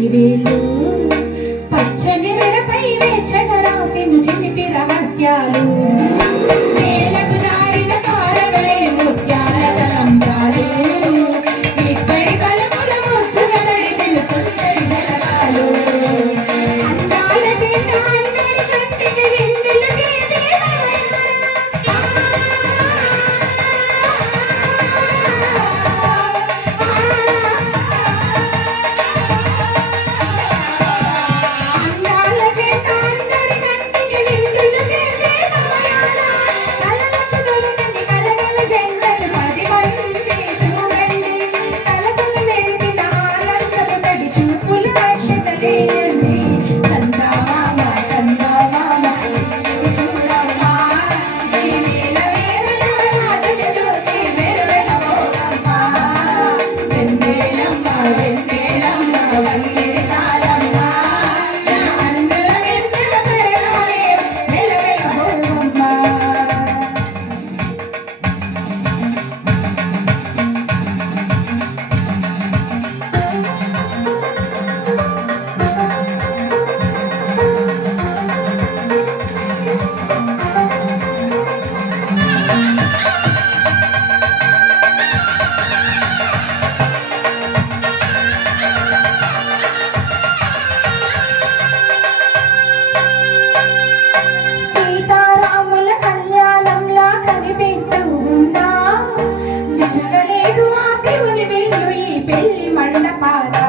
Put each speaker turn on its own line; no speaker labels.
పురుషుని పచ్చని మెడపై వేచన రాసిన చిలిపి రహస్యాలు. கண்ட பாத